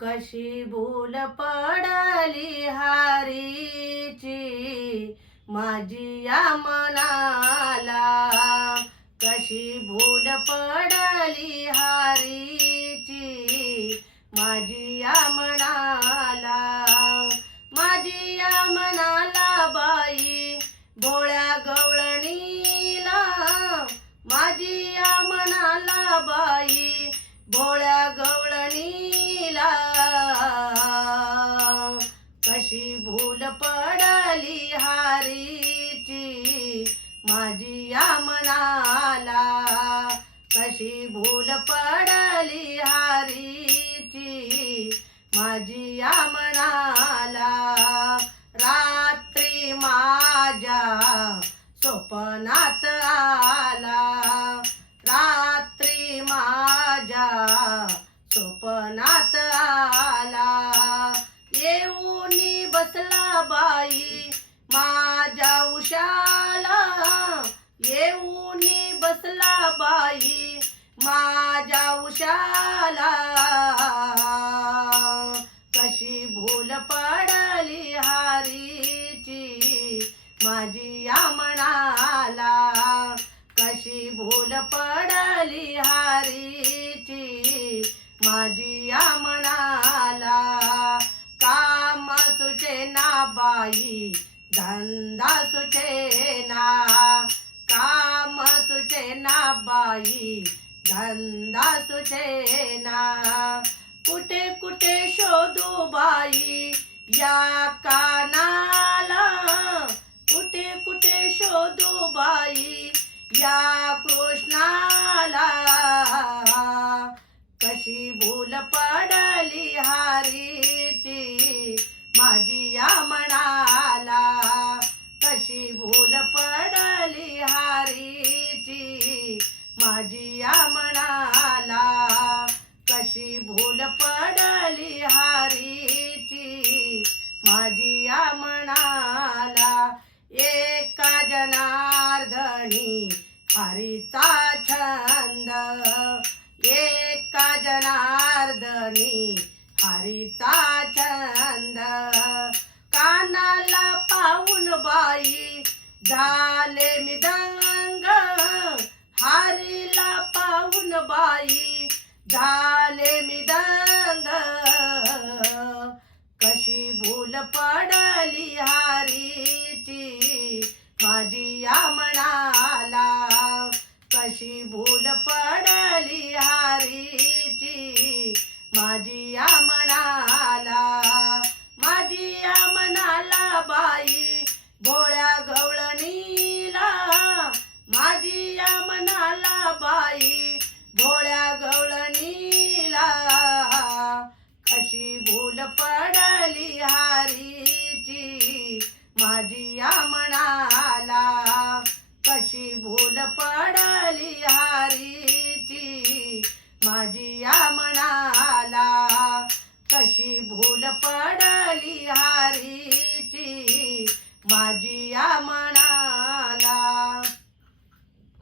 कशी भूल पडली हारीची? माझी या मनाला कशी भूल पडली हारीची? माझी या मनाला माझी या मनाला बाई भोळ्या गवळणीला. माझी या मनाला बाई भोळ्या कशी भूल पडली हारीची. माझी या मनाला कशी भूल पडली हारीची. माझी या मनाला रात्री माझ्या स्वप्ना उशाला येऊनी बसला बाई माझ्या उशाला. कशी भूल पडली हारीची माझी या मनाला. कशी भूल पडली हारीची माझी या मनाला. काम सुचेना बाई धंदा सुचेना काम सुचेना बाई धंदा सुचेना कुठे कुठे शोधू बाई या कानाला? कुठे कुठे शोधू बाई या कृष्णाला? कशी भूल माझी या मनाला कशी भूल पडली हारीची? माझी या मनाला एका जनार्दनी हरीचा छंद. एका जनार्दनी हरीचा छंद. कानाला पाहून बाई झाले मी दंग. हारीला पाहून बाई झाले मी दंग. कशी भूल पडली हारीची माझी या मनाला. कशी भूल पडली हारीची माझी या मनाला. पडली हारीची. माझी या म्हणाला कशी भूल पडली हारीची. माझी या म्हणाला कशी भूल पडली हारीची. माझी या म्हणा